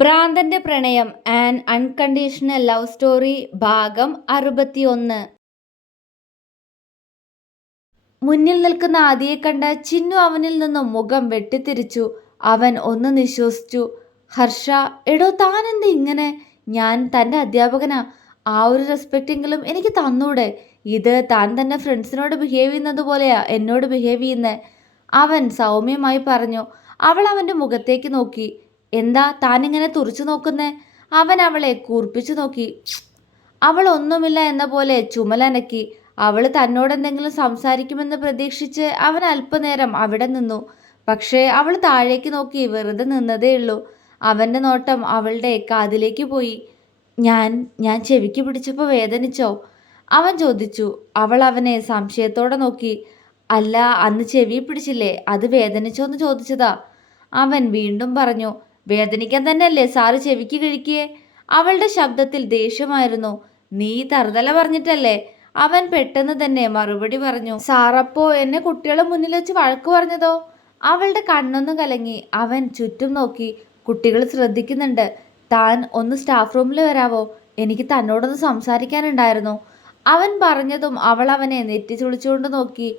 ഭ്രാന്തന്റെ പ്രണയം an unconditional love story ഭാഗം 61. മുന്നിൽ നിൽക്കുന്ന ആദിയെ കണ്ട ചിന്നു അവനിൽ നിന്നും മുഖം വെട്ടിത്തിരിച്ചു. അവൻ ഒന്ന് നിശ്വസിച്ചു. ഹർഷ, എടോ താനെന്ത് ഇങ്ങനെ? ഞാൻ തൻ്റെ അധ്യാപകനാ. ആ ഒരു റെസ്പെക്റ്റെങ്കിലും എനിക്ക് തന്നൂടെ? ഇത് താൻ തന്നെ ഫ്രണ്ട്സിനോട് ബിഹേവ് ചെയ്യുന്നത് പോലെയാ എന്നോട് ബിഹേവ് ചെയ്യുന്നത്. അവൻ സൗമ്യമായി പറഞ്ഞു. അവൾ അവൻ്റെ മുഖത്തേക്ക് നോക്കി. എന്താ താനിങ്ങനെ തുറച്ചു നോക്കുന്നേ? അവൻ അവളെ കൂർപ്പിച്ചു നോക്കി. അവൾ ഒന്നുമില്ല എന്ന പോലെ ചുമലനക്കി. അവൾ തന്നോടെന്തെങ്കിലും സംസാരിക്കുമെന്ന് പ്രതീക്ഷിച്ച് അവൻ അല്പനേരം അവിടെ നിന്നു. പക്ഷേ അവൾ താഴേക്ക് നോക്കി വെറുതെ നിന്നതേയുള്ളൂ. അവൻ്റെ നോട്ടം അവളുടെ കാതിലേക്ക് പോയി. ഞാൻ ഞാൻ ചെവിക്ക് പിടിച്ചപ്പോൾ വേദനിച്ചോ? അവൻ ചോദിച്ചു. അവൾ അവനെ സംശയത്തോടെ നോക്കി. അല്ല, അന്ന് ചെവി പിടിച്ചില്ലേ, അത് വേദനിച്ചോന്ന് ചോദിച്ചതാ. അവൻ വീണ്ടും പറഞ്ഞു. വേദനിക്കാൻ തന്നെയല്ലേ സാറ് ചെവിക്ക് കിഴിക്കിയേ? അവളുടെ ശബ്ദത്തിൽ ദേഷ്യമായിരുന്നു. നീ തറുതല പറഞ്ഞിട്ടല്ലേ? അവൻ പെട്ടെന്ന് തന്നെ മറുപടി പറഞ്ഞു. സാറപ്പോ എന്നെ കുട്ടികളെ മുന്നിൽ വെച്ച് വഴക്ക് പറഞ്ഞതോ? അവളുടെ കണ്ണൊന്നും കലങ്ങി. അവൻ ചുറ്റും നോക്കി. കുട്ടികൾ ശ്രദ്ധിക്കുന്നുണ്ട്. താൻ ഒന്ന് സ്റ്റാഫ് റൂമിൽ വരാവോ? എനിക്ക് തന്നോടൊന്ന് സംസാരിക്കാനുണ്ടായിരുന്നു. അവൻ പറഞ്ഞതും അവൾ അവനെ നെറ്റി ചുളിച്ചുകൊണ്ട് നോക്കി.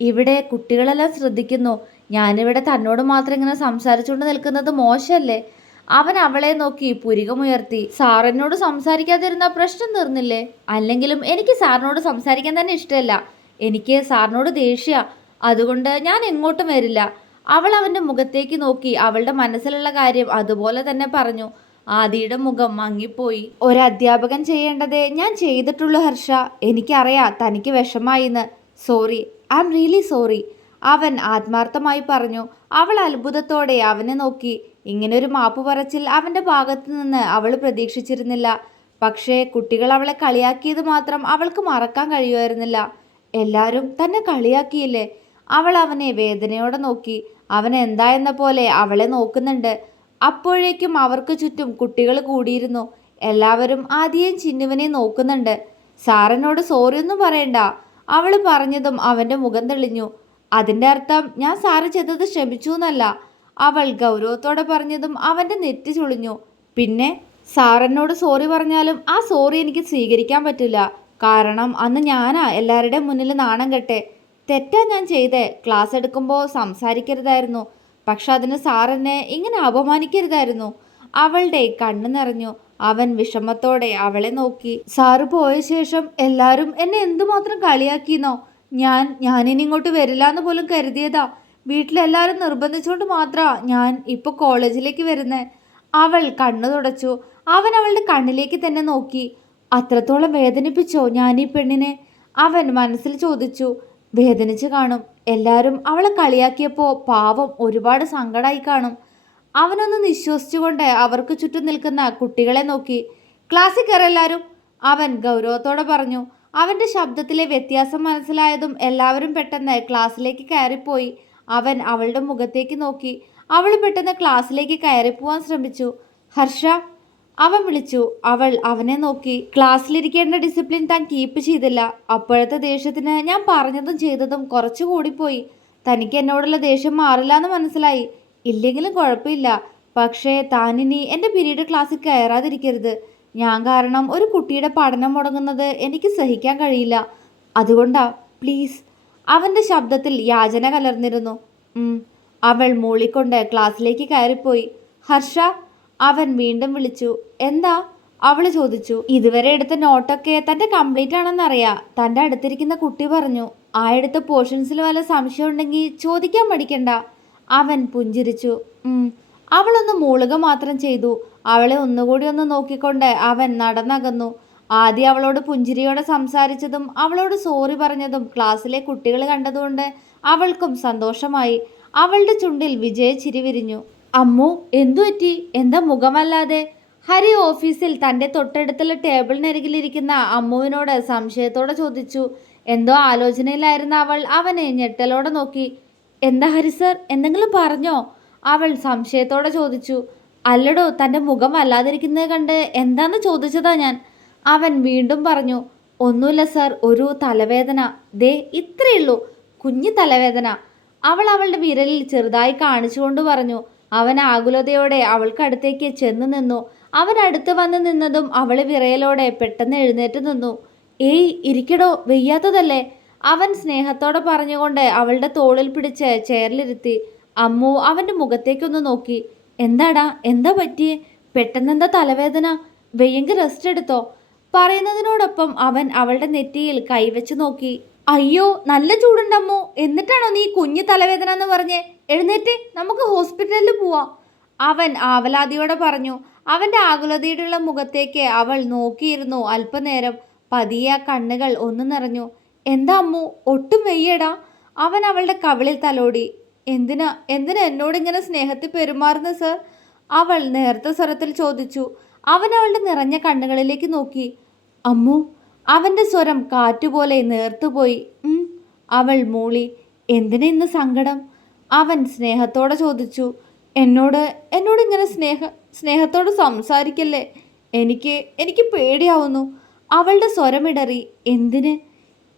ഇവിടെ കുട്ടികളെല്ലാം ശ്രദ്ധിക്കുന്നു. ഞാനിവിടെ തന്നോട് മാത്രം ഇങ്ങനെ സംസാരിച്ചുകൊണ്ട് നിൽക്കുന്നത് മോശമല്ലേ? അവൻ അവളെ നോക്കി പുരികമുയർത്തി. സാറിനോട് സംസാരിക്കാതിരുന്ന പ്രശ്നം തീർന്നില്ലേ? അല്ലെങ്കിലും എനിക്ക് സാറിനോട് സംസാരിക്കാൻ തന്നെ ഇഷ്ടമല്ല. എനിക്ക് സാറിനോട് ദേഷ്യ. അതുകൊണ്ട് ഞാൻ എങ്ങോട്ടും വരില്ല. അവൾ അവൻ്റെ മുഖത്തേക്ക് നോക്കി അവളുടെ മനസ്സിലുള്ള കാര്യം അതുപോലെ തന്നെ പറഞ്ഞു. ആദിയുടെ മുഖം മങ്ങിപ്പോയി. ഒരധ്യാപകൻ ചെയ്യേണ്ടതേ ഞാൻ ചെയ്തിട്ടുള്ളൂ ഹർഷ. എനിക്കറിയാം തനിക്ക് വിഷമായിന്ന്. Sorry, I'm really sorry. അവൻ ആത്മാർത്ഥമായി പറഞ്ഞു. അവൾ അത്ഭുതത്തോടെ അവനെ നോക്കി. ഇങ്ങനൊരു മാപ്പ് പറച്ചിൽ അവൻ്റെ ഭാഗത്തു നിന്ന് അവൾ പ്രതീക്ഷിച്ചിരുന്നില്ല. പക്ഷേ കുട്ടികൾ അവളെ കളിയാക്കിയത് മാത്രം അവൾക്ക് മറക്കാൻ കഴിയുമായിരുന്നില്ല. എല്ലാവരും തന്നെ കളിയാക്കിയില്ലേ? അവൾ അവനെ വേദനയോടെ നോക്കി. അവൻ എന്താ എന്ന പോലെ അവളെ നോക്കുന്നുണ്ട്. അപ്പോഴേക്കും അവർക്ക് ചുറ്റും കുട്ടികൾ കൂടിയിരുന്നു. എല്ലാവരും ആദ്യം ചിന്നുവിനെ നോക്കുന്നുണ്ട്. സാറിനോട് സോറി ഒന്നും പറയണ്ട. അവൾ പറഞ്ഞതും അവൻ്റെ മുഖം തെളിഞ്ഞു. അതിൻ്റെ അർത്ഥം ഞാൻ സാറ് ചെയ്തത് ക്ഷമിച്ചു എന്നല്ല. അവൾ ഗൗരവത്തോടെ പറഞ്ഞതും അവൻ്റെ നെറ്റി ചുളിഞ്ഞു. പിന്നെ സാറെന്നോട് സോറി പറഞ്ഞാലും ആ സോറി എനിക്ക് സ്വീകരിക്കാൻ പറ്റില്ല. കാരണം അന്ന് ഞാനാ എല്ലാവരുടെയും മുന്നിൽ നാണം കെട്ടെ. തെറ്റാ ഞാൻ ചെയ്തേ. ക്ലാസ് എടുക്കുമ്പോൾ സംസാരിക്കരുതായിരുന്നു. പക്ഷെ അതിന് സാറെന്നെ ഇങ്ങനെ അപമാനിക്കരുതായിരുന്നു. അവളുടെ കണ്ണു നിറഞ്ഞു. അവൻ വിഷമത്തോടെ അവളെ നോക്കി. സാറ് പോയ ശേഷം എല്ലാവരും എന്നെ എന്തുമാത്രം കളിയാക്കിയെന്നോ? ഞാനിനി ഇങ്ങോട്ട് വരില്ല എന്ന് പോലും കരുതിയതാ. വീട്ടിലെല്ലാവരും നിർബന്ധിച്ചുകൊണ്ട് മാത്രമാ ഞാൻ ഇപ്പോൾ കോളേജിലേക്ക് വരുന്നത്. അവൾ കണ്ണു തുടച്ചു. അവൻ അവളുടെ കണ്ണിലേക്ക് തന്നെ നോക്കി. അത്രത്തോളം വേദനിപ്പിച്ചോ ഞാൻ ഈ പെണ്ണിനെ? അവൻ മനസ്സിൽ ചോദിച്ചു. വേദനിച്ചു കാണും. എല്ലാവരും അവളെ കളിയാക്കിയപ്പോൾ പാവം ഒരുപാട് സങ്കടമായി കാണും. അവനൊന്ന് നിശ്വസിച്ചുകൊണ്ട് അവർക്ക് ചുറ്റും നിൽക്കുന്ന കുട്ടികളെ നോക്കി. ക്ലാസ്സിൽ കയറെല്ലാവരും, അവൻ ഗൗരവത്തോടെ പറഞ്ഞു. അവൻ്റെ ശബ്ദത്തിലെ വ്യത്യാസം മനസ്സിലായതും എല്ലാവരും പെട്ടെന്ന് ക്ലാസ്സിലേക്ക് കയറിപ്പോയി. അവൻ അവളുടെ മുഖത്തേക്ക് നോക്കി. അവൾ പെട്ടെന്ന് ക്ലാസ്സിലേക്ക് കയറിപ്പോവാൻ ശ്രമിച്ചു. ഹർഷ, അവൻ വിളിച്ചു. അവൾ അവനെ നോക്കി. ക്ലാസ്സിലിരിക്കേണ്ട ഡിസിപ്ലിൻ താൻ കീപ്പ് ചെയ്തില്ല. അപ്പോഴത്തെ ദേഷ്യത്തിന് ഞാൻ പറഞ്ഞതും ചെയ്തതും കുറച്ചു കൂടിപ്പോയി. തനിക്ക് എന്നോടുള്ള ദേഷ്യം മാറില്ല എന്ന് മനസ്സിലായി. ഇല്ലെങ്കിലും കുഴപ്പമില്ല. പക്ഷേ താനിനി എൻ്റെ പീരീഡ് ക്ലാസ്സിൽ കയറാതിരിക്കരുത്. ഞാൻ കാരണം ഒരു കുട്ടിയുടെ പഠനം മുടങ്ങുന്നത് എനിക്ക് സഹിക്കാൻ കഴിയില്ല. അതുകൊണ്ടാ, പ്ലീസ്. അവൻ്റെ ശബ്ദത്തിൽ യാചന കലർന്നിരുന്നു. അവൾ മൂളിക്കൊണ്ട് ക്ലാസ്സിലേക്ക് കയറിപ്പോയി. ഹർഷ, അവൻ വീണ്ടും വിളിച്ചു. എന്താ? അവൾ ചോദിച്ചു. ഇതുവരെ എടുത്ത നോട്ടൊക്കെ തൻ്റെ കംപ്ലീറ്റ് ആണെന്നറിയാം. തൻ്റെ അടുത്തിരിക്കുന്ന കുട്ടി പറഞ്ഞു. ആ എടുത്ത പോർഷൻസിൽ വല്ല സംശയം ഉണ്ടെങ്കിൽ ചോദിക്കാൻ മടിക്കണ്ട. അവൻ പുഞ്ചിരിച്ചു. അവളൊന്ന് മൂളുക മാത്രം ചെയ്തു. അവളെ ഒന്നുകൂടി ഒന്ന് നോക്കിക്കൊണ്ട് അവൻ നടന്നകന്നു. ആദ്യം അവളോട് പുഞ്ചിരിയോടെ സംസാരിച്ചതും അവളോട് സോറി പറഞ്ഞതും ക്ലാസ്സിലെ കുട്ടികൾ കണ്ടതുകൊണ്ട് അവൾക്കും സന്തോഷമായി. അവളുടെ ചുണ്ടിൽ വിജയച്ചിരി വിരിഞ്ഞു. അമ്മു, എന്തു പറ്റി? എന്താ മുഖമല്ലാതെ? ഹരി ഓഫീസിൽ തൻ്റെ തൊട്ടടുത്തുള്ള ടേബിളിനരികിലിരിക്കുന്ന അമ്മുവിനോട് സംശയത്തോടെ ചോദിച്ചു. എന്തോ ആലോചനയിലായിരുന്ന അവൾ അവനെ ഞെട്ടലോടെ നോക്കി. എന്താ ഹരി സർ, എന്തെങ്കിലും പറഞ്ഞോ? അവൾ സംശയത്തോടെ ചോദിച്ചു. അല്ലടോ, തൻ്റെ മുഖം വല്ലാതിരിക്കുന്നത് കണ്ട് എന്താന്ന് ചോദിച്ചതാ ഞാൻ. അവൻ വീണ്ടും പറഞ്ഞു. ഒന്നുമില്ല സർ, ഒരു തലവേദന. ദേ ഇത്രയുള്ളൂ, കുഞ്ഞു തലവേദന. അവൾ അവളുടെ വിരലിൽ ചെറുതായി കാണിച്ചുകൊണ്ട് പറഞ്ഞു. അവൻ ആകുലതയോടെ അവൾക്കടുത്തേക്ക് ചെന്ന് നിന്നു. അവൻ അടുത്ത് വന്ന് നിന്നതും അവൾ വിറയലോടെ പെട്ടെന്ന് എഴുന്നേറ്റ് നിന്നു. ഏയ് ഇരിക്കടോ, വെയ്യാത്തതല്ലേ? അവൻ സ്നേഹത്തോടെ പറഞ്ഞുകൊണ്ട് അവളുടെ തോളിൽ പിടിച്ച് ചെയറിലിരുത്തി. അമ്മു അവൻ്റെ മുഖത്തേക്കൊന്ന് നോക്കി. എന്താടാ, എന്താ പറ്റിയേ? പെട്ടെന്നെന്താ തലവേദന? വെയ്യെങ്കിൽ റെസ്റ്റ് എടുത്തോ. പറയുന്നതിനോടൊപ്പം അവൻ അവളുടെ നെറ്റിയിൽ കൈവച്ച് നോക്കി. അയ്യോ, നല്ല ചൂടുണ്ടമ്മോ. എന്നിട്ടാണോ നീ കുഞ്ഞു തലവേദന എന്ന് പറഞ്ഞേ? എഴുന്നേറ്റ്, നമുക്ക് ഹോസ്പിറ്റലിൽ പോവാം. അവൻ ആവലാതിയോടെ പറഞ്ഞു. അവൻ്റെ ആകുലതയുള്ള മുഖത്തേക്ക് അവൾ നോക്കിയിരുന്നു അല്പനേരം. പതിയെ കണ്ണുകൾ ഒന്ന് നിറഞ്ഞു. എന്താ അമ്മു, ഒട്ടും വെയ്യടാ? അവൻ അവളുടെ കവിളിൽ തലോടി. എന്തിനാ എന്തിനാ എന്നോട് ഇങ്ങനെ സ്നേഹത്തിൽ പെരുമാറുന്നത് സർ? അവൾ നേർത്ത സ്വരത്തിൽ ചോദിച്ചു. അവൻ അവളുടെ നിറഞ്ഞ കണ്ണുകളിലേക്ക് നോക്കി. അമ്മു. അവൻ്റെ സ്വരം കാറ്റുപോലെ നേർത്തുപോയി. അവൾ മൂളി. എന്തിനാ ഇന്ന് സങ്കടം? അവൻ സ്നേഹത്തോടെ ചോദിച്ചു. എന്നോട് എന്നോട് ഇങ്ങനെ സ്നേഹത്തോട് സംസാരിക്കല്ലേ. എനിക്ക് പേടിയാവുന്നു. അവളുടെ സ്വരമിടറി. എന്തിന്?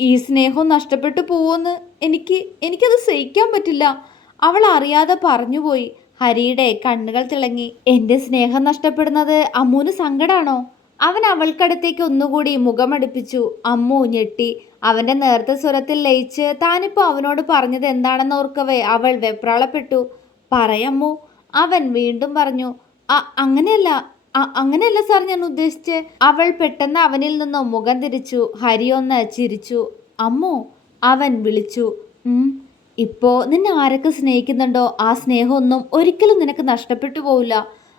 ഈ സ്നേഹം നഷ്ടപ്പെട്ടു പോവുമെന്ന് എനിക്കത് സഹിക്കാൻ പറ്റില്ല. അവൾ അറിയാതെ പറഞ്ഞുപോയി. ഹരിയുടെ കണ്ണുകൾ തിളങ്ങി. എൻ്റെ സ്നേഹം നഷ്ടപ്പെടുന്നത് അമ്മുവിന് സങ്കടാണോ? അവൻ അവൾക്കടുത്തേക്ക് ഒന്നുകൂടി മുഖമടുപ്പിച്ചു. അമ്മു ഞെട്ടി. അവൻ്റെ നേർത്ത സ്വരത്തിൽ ലയിച്ച് താനിപ്പോൾ അവനോട് പറഞ്ഞത് എന്താണെന്ന് ഓർക്കവേ അവൾ വെപ്രാളപ്പെട്ടു. പറയമ്മു. അവൻ വീണ്ടും പറഞ്ഞു. അങ്ങനെയല്ല സാർ ഞാൻ ഉദ്ദേശിച്ച്. അവൾ പെട്ടെന്ന് അവനിൽ നിന്നും മുഖം തിരിച്ചു. ഹരി ഒന്ന് ചിരിച്ചു. അമ്മു. അവൻ വിളിച്ചു. ഇപ്പോൾ നിന്നെ ആരൊക്കെ സ്നേഹിക്കുന്നുണ്ടോ ആ സ്നേഹമൊന്നും ഒരിക്കലും നിനക്ക് നഷ്ടപ്പെട്ടു പോവില്ല.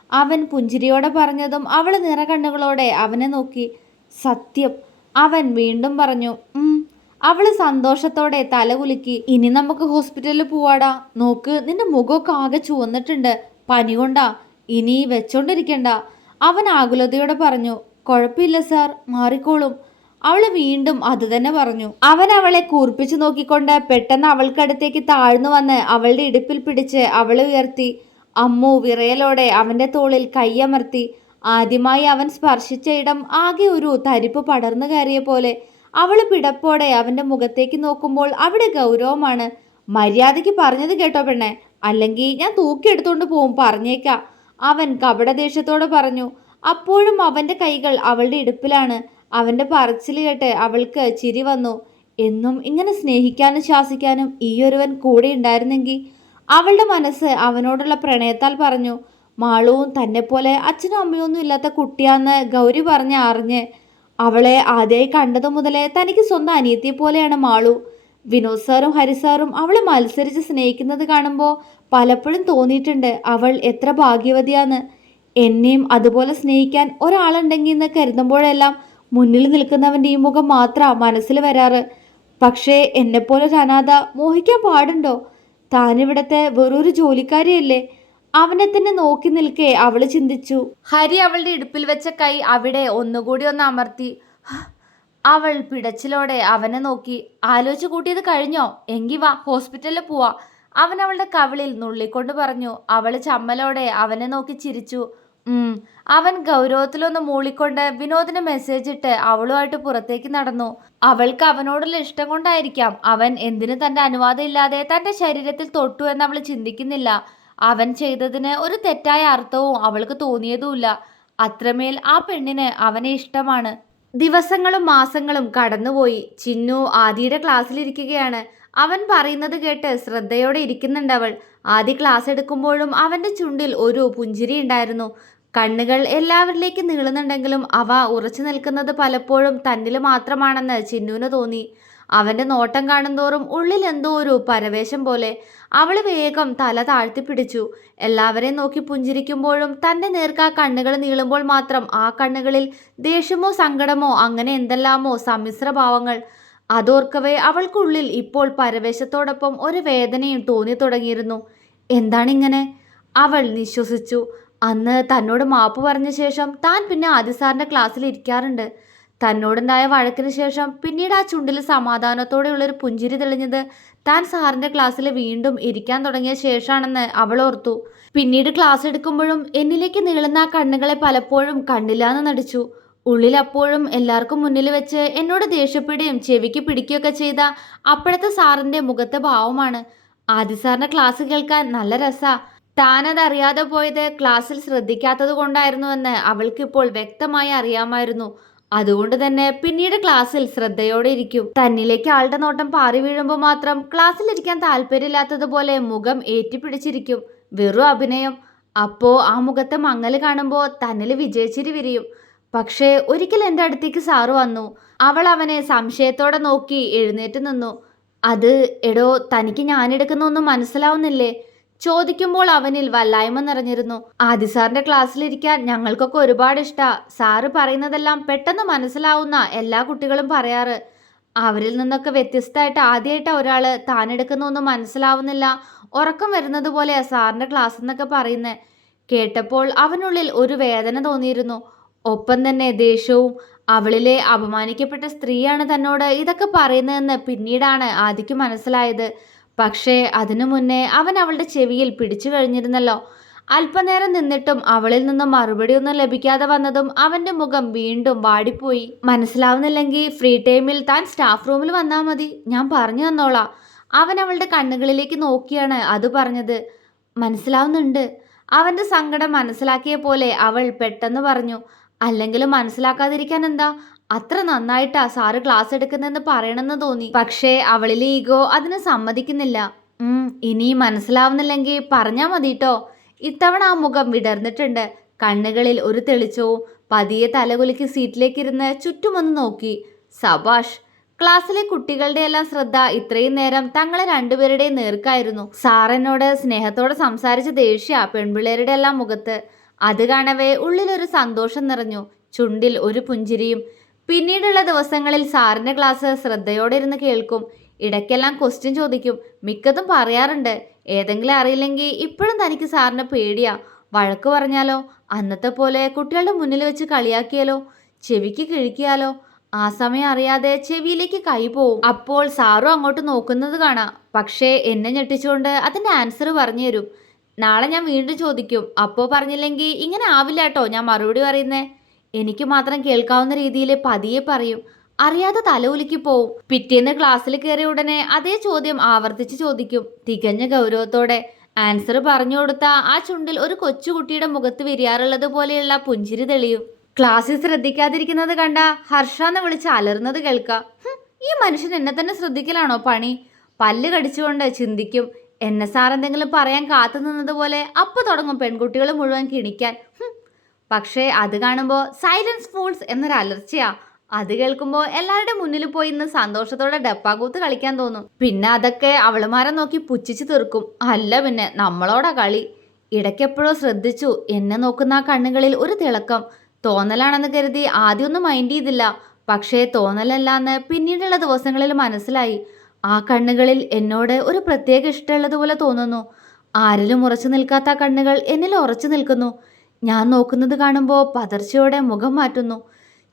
അവൻ പുഞ്ചിരിയോടെ പറഞ്ഞതും അവൾ നിറകണ്ണുകളോടെ അവനെ നോക്കി. സത്യം. അവൻ വീണ്ടും പറഞ്ഞു. അവൾ സന്തോഷത്തോടെ തലകുലുക്കി. ഇനി നമുക്ക് ഹോസ്പിറ്റലിൽ പോവാടാ. നോക്ക്, നിന്റെ മുഖമൊക്കെ ആകെ ചുവന്നിട്ടുണ്ട്. പനി കൊണ്ടാ. ഇനി വെച്ചോണ്ടിരിക്കണ്ട. അവൻ ആകുലതയോടെ പറഞ്ഞു. കുഴപ്പമില്ല സാർ, മാറിക്കോളും. അവൾ വീണ്ടും അത് തന്നെ പറഞ്ഞു. അവൻ അവളെ കൂർപ്പിച്ചു നോക്കിക്കൊണ്ട് പെട്ടെന്ന് അവൾക്കടുത്തേക്ക് താഴ്ന്നു വന്ന് അവളുടെ ഇടുപ്പിൽ പിടിച്ച് അവളെ ഉയർത്തി. അമ്മു വിറയലോടെ അവൻ്റെ തോളിൽ കൈയമർത്തി. ആദ്യമായി അവൻ സ്പർശിച്ച ഇടം ആകെ ഒരു തരിപ്പ് പടർന്നു കയറിയ പോലെ. അവൾ പിടപ്പോടെ അവൻ്റെ മുഖത്തേക്ക് നോക്കുമ്പോൾ അവിടെ ഗൗരവമാണ്. മര്യാദയ്ക്ക് പറഞ്ഞത് കേട്ടോ പെണ്ണെ, അല്ലെങ്കിൽ ഞാൻ തൂക്കിയെടുത്തോണ്ട് പോവും, പറഞ്ഞേക്കാം. അവൻ കപടദേഷ്യത്തോടെ പറഞ്ഞു. അപ്പോഴും അവൻ്റെ കൈകൾ അവളുടെ ഇടുപ്പിലാണ്. അവൻ്റെ പറച്ചിൽ കേട്ട് അവൾക്ക് ചിരി വന്നു. എന്നും ഇങ്ങനെ സ്നേഹിക്കാനും ശാസിക്കാനും ഈയൊരുവൻ കൂടെ ഉണ്ടായിരുന്നെങ്കിൽ. അവളുടെ മനസ്സ് അവനോടുള്ള പ്രണയത്താൽ പറഞ്ഞു. മാളുവും തന്നെപ്പോലെ അച്ഛനും അമ്മയൊന്നും ഇല്ലാത്ത കുട്ടിയാന്ന് ഗൗരി അറിഞ്ഞ് അവളെ ആദ്യമായി കണ്ടതു മുതലേ തനിക്ക് സ്വന്തം അനിയത്തിയെ പോലെയാണ് മാളു. വിനോദ് സാറും ഹരിസാറും അവളെ മത്സരിച്ച് സ്നേഹിക്കുന്നത് കാണുമ്പോൾ പലപ്പോഴും തോന്നിയിട്ടുണ്ട് അവൾ എത്ര ഭാഗ്യവതിയാന്ന്. എന്നെയും അതുപോലെ സ്നേഹിക്കാൻ ഒരാളുണ്ടെങ്കിൽ എന്ന് കരുതുമ്പോഴെല്ലാം മുന്നിൽ നിൽക്കുന്നവൻ്റെ ഈ മുഖം മാത്രമാണ് മനസ്സിൽ വരാറ്. പക്ഷേ എന്നെപ്പോലൊരു അനാഥ മോഹിക്കാൻ പാടുണ്ടോ? താനിവിടത്തെ വെറൊരു ജോലിക്കാരിയല്ലേ? അവനെ തന്നെ നോക്കി നിൽക്കെ അവൾ ചിന്തിച്ചു. ഹരി അവളുടെ ഇടുപ്പിൽ വെച്ച കൈ അവിടെ ഒന്നുകൂടി ഒന്ന് അമർത്തി. അവൾ പിടച്ചിലോടെ അവനെ നോക്കി. ആലോചിച്ച് കൂട്ടിയത് കഴിഞ്ഞോ? എങ്കി വാ, ഹോസ്പിറ്റലിൽ പോവാ. അവൻ അവളുടെ കവിളിൽ നുള്ളിക്കൊണ്ട് പറഞ്ഞു. അവൾ ചമ്മലോടെ അവനെ നോക്കി ചിരിച്ചു. അവൻ ഗൗരവത്തിലൊന്ന് മൂളിക്കൊണ്ട് വിനോദിന് മെസ്സേജ് ഇട്ട് അവളുമായിട്ട് പുറത്തേക്ക് നടന്നു. അവൾക്ക് അവനോടുള്ള ഇഷ്ടം കൊണ്ടായിരിക്കാം അവൻ എന്തിനു തൻ്റെ അനുവാദം ഇല്ലാതെ തൻ്റെ ശരീരത്തിൽ തൊട്ടു എന്ന് അവൾ ചിന്തിക്കുന്നില്ല. അവൻ ചെയ്തതിന് ഒരു തെറ്റായ അർത്ഥവും അവൾക്ക് തോന്നിയതുമില്ല. അത്രമേൽ ആ പെണ്ണിന് അവനെ ഇഷ്ടമാണ്. ദിവസങ്ങളും മാസങ്ങളും കടന്നുപോയി. ചിന്നു ആദിയുടെ ക്ലാസ്സിലിരിക്കുകയാണ്. അവൻ പറയുന്നത് കേട്ട് ശ്രദ്ധയോടെ ഇരിക്കുന്നുണ്ട് അവൾ. ആദി ക്ലാസ് എടുക്കുമ്പോഴും അവൻ്റെ ചുണ്ടിൽ ഒരു പുഞ്ചിരി ഉണ്ടായിരുന്നു. കണ്ണുകൾ എല്ലാവരിലേക്ക് നീളുന്നുണ്ടെങ്കിലും അവ ഉറച്ചു നിൽക്കുന്നത് പലപ്പോഴും തന്നിൽ മാത്രമാണെന്ന് ചിന്നുവിന് തോന്നി. അവൻ്റെ നോട്ടം കാണുന്തോറും ഉള്ളിൽ എന്തോ ഒരു പരവേശം പോലെ. അവൾ വേഗം തല താഴ്ത്തിപ്പിടിച്ചു. എല്ലാവരെയും നോക്കി പുഞ്ചിരിക്കുമ്പോഴും തൻ്റെ നേർക്ക് ആ കണ്ണുകൾ നീളുമ്പോൾ മാത്രം ആ കണ്ണുകളിൽ ദേഷ്യമോ സങ്കടമോ അങ്ങനെ എന്തെല്ലാമോ സമ്മിശ്ര ഭാവങ്ങൾ. അതോർക്കവേ അവൾക്കുള്ളിൽ ഇപ്പോൾ പരവേശത്തോടൊപ്പം ഒരു വേദനയും തോന്നി തുടങ്ങിയിരുന്നു. എന്താണിങ്ങനെ? അവൾ നിശ്വസിച്ചു. അന്ന് തന്നോട് മാപ്പ് പറഞ്ഞ ശേഷം താൻ പിന്നെ ആദി സാറിൻ്റെ ക്ലാസ്സിൽ ഇരിക്കാറുണ്ട്. തന്നോടുണ്ടായ വഴക്കിന് ശേഷം പിന്നീട് ആ ചുണ്ടിൽ സമാധാനത്തോടെയുള്ളൊരു പുഞ്ചിരി തെളിഞ്ഞത് താൻ സാറിൻ്റെ ക്ലാസ്സിൽ വീണ്ടും ഇരിക്കാൻ തുടങ്ങിയ ശേഷമാണെന്ന് അവൾ ഓർത്തു. പിന്നീട് ക്ലാസ് എടുക്കുമ്പോഴും എന്നിലേക്ക് നീളുന്ന ആ കണ്ണുകളെ പലപ്പോഴും കണ്ടില്ലാന്ന് നടിച്ചു. ഉള്ളിൽ അപ്പോഴും എല്ലാവർക്കും മുന്നിൽ വെച്ച് എന്നോട് ദേഷ്യപ്പെടുകയും ചെവിക്ക് പിടിക്കുകയൊക്കെ ചെയ്ത അപ്പോഴത്തെ സാറിൻ്റെ മുഖത്തെ ഭാവമാണ്. ആദി സാറിൻ്റെ ക്ലാസ് കേൾക്കാൻ നല്ല രസാ. താനതറിയാതെ പോയത് ക്ലാസ്സിൽ ശ്രദ്ധിക്കാത്തത് കൊണ്ടായിരുന്നുവെന്ന് അവൾക്കിപ്പോൾ വ്യക്തമായി അറിയാമായിരുന്നു. അതുകൊണ്ട് തന്നെ പിന്നീട് ക്ലാസ്സിൽ ശ്രദ്ധയോടെ ഇരിക്കും. തന്നിലേക്ക് ആളുടെ നോട്ടം പാറി വീഴുമ്പോൾ മാത്രം ക്ലാസ്സിലിരിക്കാൻ താല്പര്യമില്ലാത്തതുപോലെ മുഖം ഏറ്റിപ്പിടിച്ചിരിക്കും. വെറും അഭിനയം. അപ്പോ ആ മുഖത്തെ മങ്ങല് കാണുമ്പോൾ തന്നിൽ വിജയിച്ചിരി വിരിയും. പക്ഷേ ഒരിക്കൽ എൻ്റെ അടുത്തേക്ക് സാറ് വന്നു. അവൾ അവനെ സംശയത്തോടെ നോക്കി എഴുന്നേറ്റ് നിന്നു. അത് എടോ, തനിക്ക് ഞാനെടുക്കുന്ന ഒന്നും മനസ്സിലാവുന്നില്ലേ? ചോദിക്കുമ്പോൾ അവനിൽ വല്ലായ്മ നിറഞ്ഞിരുന്നു. ആദി സാറിന്റെ ക്ലാസ്സിലിരിക്കാൻ ഞങ്ങൾക്കൊക്കെ ഒരുപാട് ഇഷ്ടാ. സാറ് പറയുന്നതെല്ലാം പെട്ടെന്ന് മനസ്സിലാവുന്ന എല്ലാ കുട്ടികളും പറയാറ്. അവരിൽ നിന്നൊക്കെ വ്യത്യസ്തമായിട്ട് ആദ്യമായിട്ടാ ഒരാള് താനെടുക്കുന്ന ഒന്നും മനസ്സിലാവുന്നില്ല, ഉറക്കം വരുന്നത് പോലെയാ സാറിന്റെ ക്ലാസ് എന്നൊക്കെ പറയുന്നേ. കേട്ടപ്പോൾ അവനുള്ളിൽ ഒരു വേദന തോന്നിയിരുന്നു. ഒപ്പം തന്നെ ദേഷ്യവും. അവളിലെ അപമാനിക്കപ്പെട്ട സ്ത്രീയാണ് തന്നോട് ഇതൊക്കെ പറയുന്നതെന്ന് പിന്നീടാണ് ആദിക്ക് മനസ്സിലായത്. പക്ഷേ അതിനു മുന്നേ അവൻ അവളുടെ ചെവിയിൽ പിടിച്ചു കഴിഞ്ഞിരുന്നല്ലോ. അല്പനേരം നിന്നിട്ടും അവളിൽ നിന്നും മറുപടിയൊന്നും ലഭിക്കാതെ വന്നതും അവന്റെ മുഖം വീണ്ടും വാടിപ്പോയി. മനസ്സിലാവുന്നില്ലെങ്കിൽ ഫ്രീ ടൈമിൽ താൻ സ്റ്റാഫ് റൂമിൽ വന്നാൽ മതി, ഞാൻ പറഞ്ഞു തന്നോളാം. അവൻ അവളുടെ കണ്ണുകളിലേക്ക് നോക്കിയാണ് അത് പറഞ്ഞത്. മനസ്സിലാവുന്നുണ്ട്. അവന്റെ സങ്കടം മനസ്സിലാക്കിയ പോലെ അവൾ പെട്ടെന്ന് പറഞ്ഞു. അല്ലെങ്കിലും മനസ്സിലാക്കാതിരിക്കാൻ എന്താ? അത്ര നന്നായിട്ടാ സാറ് ക്ലാസ് എടുക്കുന്നെന്ന് പറയണമെന്ന് തോന്നി. പക്ഷേ അവളിലെ ഈഗോ അതിന് സമ്മതിക്കുന്നില്ല. ഇനി മനസ്സിലാവുന്നില്ലെങ്കിൽ പറഞ്ഞാ മതിട്ടോ. ഇത്തവണ ആ മുഖം വിടർന്നിട്ടുണ്ട്. കണ്ണുകളിൽ ഒരു തെളിച്ചവും. പതിയെ തലകുലുക്കി സീറ്റിലേക്കിരുന്ന് ചുറ്റുമൊന്ന് നോക്കി. സബാഷ്. ക്ലാസ്സിലെ കുട്ടികളുടെ എല്ലാം ശ്രദ്ധ ഇത്രയും നേരം തങ്ങളെ രണ്ടുപേരുടെയും നേർക്കായിരുന്നു. സാറെന്നോട് സ്നേഹത്തോടെ സംസാരിച്ച ദേഷ്യ പെൺപിള്ളേരുടെ എല്ലാം മുഖത്ത്. അത് കാണവേ ഉള്ളിലൊരു സന്തോഷം നിറഞ്ഞു. ചുണ്ടിൽ ഒരു പുഞ്ചിരിയും. പിന്നീടുള്ള ദിവസങ്ങളിൽ സാറിൻ്റെ ക്ലാസ് ശ്രദ്ധയോടെ ഇരുന്ന് കേൾക്കും. ഇടയ്ക്കെല്ലാം ക്വസ്റ്റ്യൻ ചോദിക്കും. മിക്കതും പറയാറുണ്ട്, ഏതെങ്കിലും അറിയില്ലെങ്കിൽ ഇപ്പോഴും തനിക്ക് സാറിനെ പേടിയാ. വഴക്ക് പറഞ്ഞാലോ? അന്നത്തെ പോലെ കുട്ടികളുടെ മുന്നിൽ വെച്ച് കളിയാക്കിയാലോ? ചെവിക്ക് കിഴിക്കിയാലോ? ആ സമയം അറിയാതെ ചെവിയിലേക്ക് കൈ പോവും. അപ്പോൾ സാറും അങ്ങോട്ട് നോക്കുന്നത് കാണാം. പക്ഷേ എന്നെ ഞെട്ടിച്ചുകൊണ്ട് അതിൻ്റെ ആൻസർ പറഞ്ഞു തരും. നാളെ ഞാൻ വീണ്ടും ചോദിക്കും. അപ്പോൾ പറഞ്ഞില്ലെങ്കിൽ ഇങ്ങനെ ആവില്ല കേട്ടോ ഞാൻ മറുപടി പറയുന്നേ. എനിക്ക് മാത്രം കേൾക്കാവുന്ന രീതിയിൽ പതിയെ പറയും. അറിയാതെ തലകുലുക്കി പോവും. പിറ്റേന്ന് ക്ലാസ്സിൽ കയറിയ ഉടനെ അതേ ചോദ്യം ആവർത്തിച്ച് ചോദിക്കും, തികഞ്ഞ ഗൗരവത്തോടെ. ആൻസർ പറഞ്ഞു കൊടുത്ത ആ ചുണ്ടിൽ ഒരു കൊച്ചുകുട്ടിയുടെ മുഖത്ത് വിരിയാറുള്ളത് പോലെയുള്ള പുഞ്ചിരി തെളിയും. ക്ലാസ്സിൽ ശ്രദ്ധിക്കാതിരിക്കുന്നത് കണ്ട ഹർഷ എന്ന് വിളിച്ച് അലറുന്നത് കേൾക്കാം. ഈ മനുഷ്യൻ എന്നെ തന്നെ ശ്രദ്ധിക്കലാണോ പണി? പല്ല് കടിച്ചുകൊണ്ട് ചിന്തിക്കും. എന്നെ സാർ എന്തെങ്കിലും പറയാൻ കാത്തു നിന്നതുപോലെ അപ്പോൾ തുടങ്ങും പെൺകുട്ടികൾ മുഴുവൻ കിണിക്കാൻ. പക്ഷേ അത് കാണുമ്പോൾ സൈലൻസ് ഫൂൾസ് എന്നൊരു അലർച്ചയാ. അത് കേൾക്കുമ്പോൾ എല്ലാവരുടെ മുന്നിൽ പോയി ഇന്ന് സന്തോഷത്തോടെ ഡപ്പാകൂത്ത് കളിക്കാൻ തോന്നും. പിന്നെ അതൊക്കെ അവളുമാരെ നോക്കി പുച്ഛിച്ച് തീർക്കും. അല്ല പിന്നെ നമ്മളോടാ കളി. ഇടയ്ക്കെപ്പോഴോ ശ്രദ്ധിച്ചു എന്നെ നോക്കുന്ന ആ കണ്ണുകളിൽ ഒരു തിളക്കം. തോന്നലാണെന്ന് കരുതി ആദ്യമൊന്നും മൈൻഡ് ചെയ്തില്ല. പക്ഷേ തോന്നലല്ലാന്ന് പിന്നീടുള്ള ദിവസങ്ങളിൽ മനസ്സിലായി. ആ കണ്ണുകളിൽ എന്നോട് ഒരു പ്രത്യേക ഇഷ്ടമുള്ളതുപോലെ തോന്നുന്നു. ആരിലും ഉറച്ചു നിൽക്കാത്ത കണ്ണുകൾ എന്നിൽ ഉറച്ചു നിൽക്കുന്നു. ഞാൻ നോക്കുന്നത് കാണുമ്പോൾ പതർച്ചയോടെ മുഖം മാറ്റുന്നു.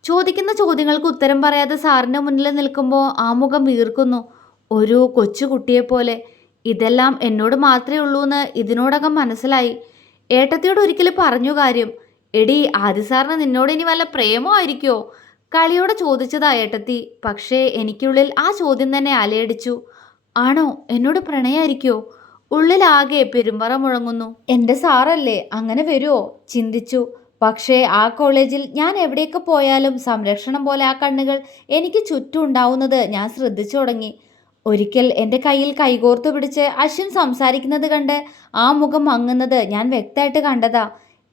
ചോദിക്കുന്ന ചോദ്യങ്ങൾക്ക് ഉത്തരം പറയാതെ സാറിൻ്റെ മുന്നിൽ നിൽക്കുമ്പോൾ ആ മുഖം വീർക്കുന്നു, ഒരു കൊച്ചു കുട്ടിയെപ്പോലെ. ഇതെല്ലാം എന്നോട് മാത്രമേ ഉള്ളൂ എന്ന് ഇതിനോടകം മനസ്സിലായി. ഏട്ടത്തിയോട് ഒരിക്കലും പറഞ്ഞു കാര്യം. എടി, ആദി സാറിന് നിന്നോട് ഇനി വല്ല പ്രേമോ ആയിരിക്കുമോ? കളിയോടെ ചോദിച്ചതാ ഏട്ടത്തി. പക്ഷേ എനിക്കുള്ളിൽ ആ ചോദ്യം തന്നെ അലയടിച്ചു. ആണോ? എന്നോട് പ്രണയമായിരിക്കുമോ? ഉള്ളിലാകെ പെരുമ്പറ മുഴങ്ങുന്നു. എൻ്റെ സാറല്ലേ, അങ്ങനെ വരുമോ? ചിന്തിച്ചു. പക്ഷേ ആ കോളേജിൽ ഞാൻ എവിടെയൊക്കെ പോയാലും സംരക്ഷണം പോലെ ആ കണ്ണുകൾ എനിക്ക് ചുറ്റും ഉണ്ടാവുന്നത് ഞാൻ ശ്രദ്ധിച്ചു തുടങ്ങി. ഒരിക്കൽ എൻ്റെ കയ്യിൽ കൈകോർത്തു പിടിച്ച് അശ്വിൻ സംസാരിക്കുന്നത് കണ്ട് ആ മുഖം മങ്ങുന്നത് ഞാൻ വ്യക്തമായിട്ട് കണ്ടതാ.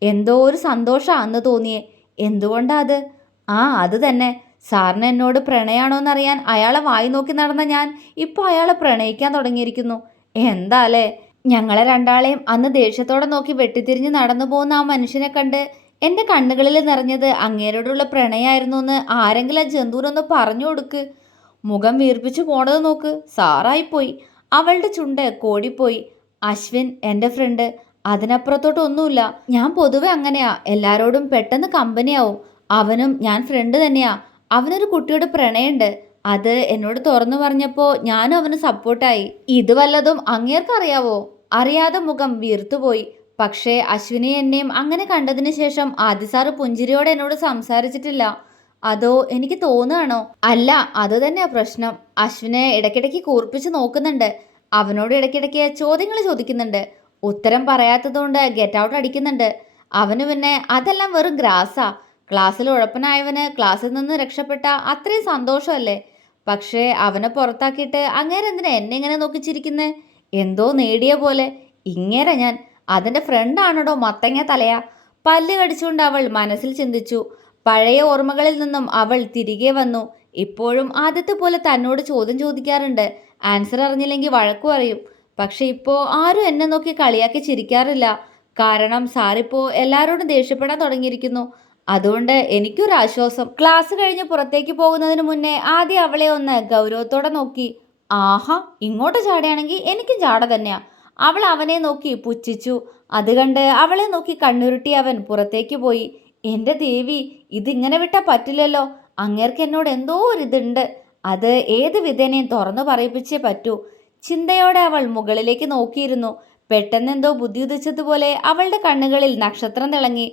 എന്തോ ഒരു സന്തോഷം അന്ന് തോന്നിയേ. എന്തുകൊണ്ടാ അത്? അത് തന്നെ. സാറിന് എന്നോട് പ്രണയാണോന്നറിയാൻ അയാളെ വായി നോക്കി നടന്ന ഞാൻ ഇപ്പോൾ അയാളെ പ്രണയിക്കാൻ തുടങ്ങിയിരിക്കുന്നു. എന്താലേ? ഞങ്ങളെ രണ്ടാളെയും അന്ന് ദേഷ്യത്തോടെ നോക്കി വെട്ടിത്തിരിഞ്ഞ് നടന്നു പോകുന്ന ആ മനുഷ്യനെ കണ്ട് എൻ്റെ കണ്ണുകളിൽ നിറഞ്ഞത് അങ്ങേരോടുള്ള പ്രണയമായിരുന്നു എന്ന് ആരെങ്കിലും ആ ജന്തുവിനൊന്ന് പറഞ്ഞു കൊടുക്ക്. മുഖം വീർപ്പിച്ചു പോണത് നോക്ക്. സാറായിപ്പോയി. അവളുടെ ചുണ്ട് കോടിപ്പോയി. അശ്വിൻ എൻ്റെ ഫ്രണ്ട്, അതിനപ്പുറത്തോട്ടൊന്നുമില്ല. ഞാൻ പൊതുവെ അങ്ങനെയാ, എല്ലാരോടും പെട്ടെന്ന് കമ്പനിയാവും. അവനും ഞാൻ ഫ്രണ്ട് തന്നെയാ. അവനൊരു കുട്ടിയോട് പ്രണയമുണ്ട്. അത് എന്നോട് തുറന്നു പറഞ്ഞപ്പോൾ ഞാനും അവന് സപ്പോർട്ടായി. ഇത് വല്ലതും അങ്ങേർക്കറിയാവോ? അറിയാതെ മുഖം വീർത്തുപോയി. പക്ഷേ അശ്വിനെ എന്നെയും അങ്ങനെ കണ്ടതിന് ശേഷം ആദിസാറ് പുഞ്ചിരിയോടെ എന്നോട് സംസാരിച്ചിട്ടില്ല. അതോ എനിക്ക് തോന്നുകയാണോ? അല്ല, അത് തന്നെയാ പ്രശ്നം. അശ്വിനെ ഇടയ്ക്കിടയ്ക്ക് കൂർപ്പിച്ച് നോക്കുന്നുണ്ട്. അവനോട് ഇടയ്ക്കിടയ്ക്ക് ചോദ്യങ്ങൾ ചോദിക്കുന്നുണ്ട്. ഉത്തരം പറയാത്തതുകൊണ്ട് ഗെറ്റ് ഔട്ട് അടിക്കുന്നുണ്ട്. അവന് പിന്നെ അതെല്ലാം വെറും ഗ്രാസാ. ക്ലാസ്സിൽ ഉഴപ്പനായവന് ക്ലാസ്സിൽ നിന്ന് രക്ഷപ്പെട്ട അത്രയും സന്തോഷമല്ലേ. പക്ഷേ അവനെ പുറത്താക്കിയിട്ട് അങ്ങേരെന്തിനാ എന്നെ ഇങ്ങനെ നോക്കിച്ചിരിക്കുന്നേ? എന്തോ നേടിയ പോലെ. ഇങ്ങേരെ ഞാൻ അതിൻ്റെ ഫ്രണ്ടാണോടോ മത്തങ്ങ തലയാ. പല്ല് കടിച്ചുകൊണ്ട് അവൾ മനസ്സിൽ ചിന്തിച്ചു. പഴയ ഓർമ്മകളിൽ നിന്നും അവൾ തിരികെ വന്നു. ഇപ്പോഴും ആദ്യത്തെ പോലെ തന്നോട് ചോദ്യം ചോദിക്കാറുണ്ട്. ആൻസർ അറിഞ്ഞില്ലെങ്കിൽ വഴക്കു പറയും. പക്ഷെ ഇപ്പോൾ ആരും എന്നെ നോക്കി കളിയാക്കി ചിരിക്കാറില്ല. കാരണം സാറിപ്പോൾ എല്ലാവരോടും ദേഷ്യപ്പെടാൻ തുടങ്ങിയിരിക്കുന്നു. അതുകൊണ്ട് എനിക്കൊരാശ്വാസം. ക്ലാസ് കഴിഞ്ഞ് പുറത്തേക്ക് പോകുന്നതിന് മുന്നേ ആദ്യം അവളെ ഒന്ന് ഗൗരവത്തോടെ നോക്കി. ആഹാ, ഇങ്ങോട്ട് ചാടുകയാണെങ്കിൽ എനിക്കും ചാട തന്നെയാ. അവൾ അവനെ നോക്കി പുച്ഛിച്ചു. അത് കണ്ട് അവളെ നോക്കി കണ്ണുരുട്ടി അവൻ പുറത്തേക്ക് പോയി. എൻ്റെ ദേവി, ഇതിങ്ങനെ വിട്ടാൽ പറ്റില്ലല്ലോ. അങ്ങേർക്ക് എന്നോട് എന്തോ ഒരിതുണ്ട്. അത് ഏത് വിധേനയും തുറന്നു പറയിപ്പിച്ചേ പറ്റൂ. ചിന്തയോടെ അവൾ മുകളിലേക്ക് നോക്കിയിരുന്നു. പെട്ടെന്നെന്തോ ബുദ്ധി ഉദിച്ചതുപോലെ അവളുടെ കണ്ണുകളിൽ നക്ഷത്രം തിളങ്ങി.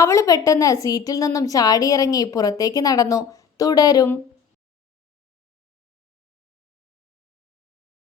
അവൾ പെട്ടെന്ന് സീറ്റിൽ നിന്നും ചാടിയിറങ്ങി പുറത്തേക്ക് നടന്നു. തുടരും.